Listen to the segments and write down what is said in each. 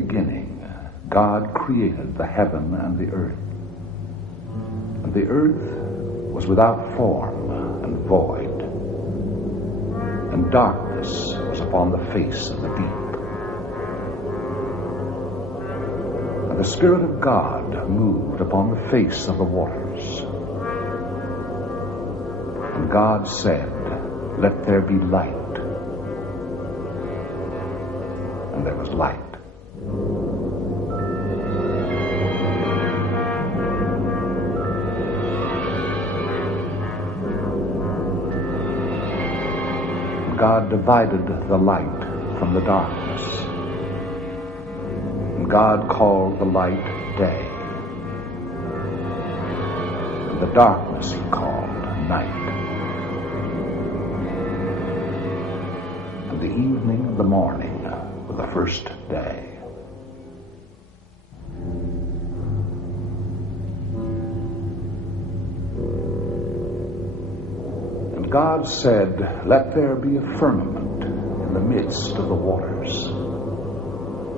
beginning, God created the heaven and the earth. And the earth was without form and void, and darkness was upon the face of the deep. And the Spirit of God moved upon the face of the waters. And God said, "Let there be light." And there was light. God divided the light from the darkness. And God called the light day, and the darkness he called night. And the evening and the morning were the first day. And God said, "Let there be a firmament in the midst of the waters,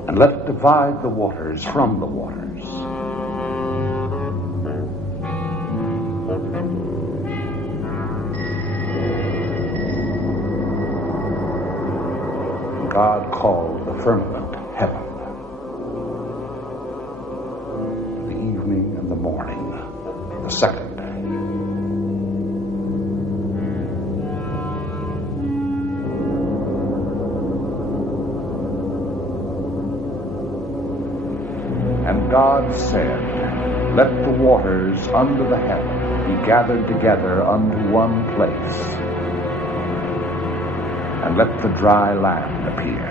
and let it divide the waters from the waters." God called the firmament heaven. The evening and the morning, the second day. And God said, "Let the waters under the heaven be gathered together unto one place, and let the dry land appear."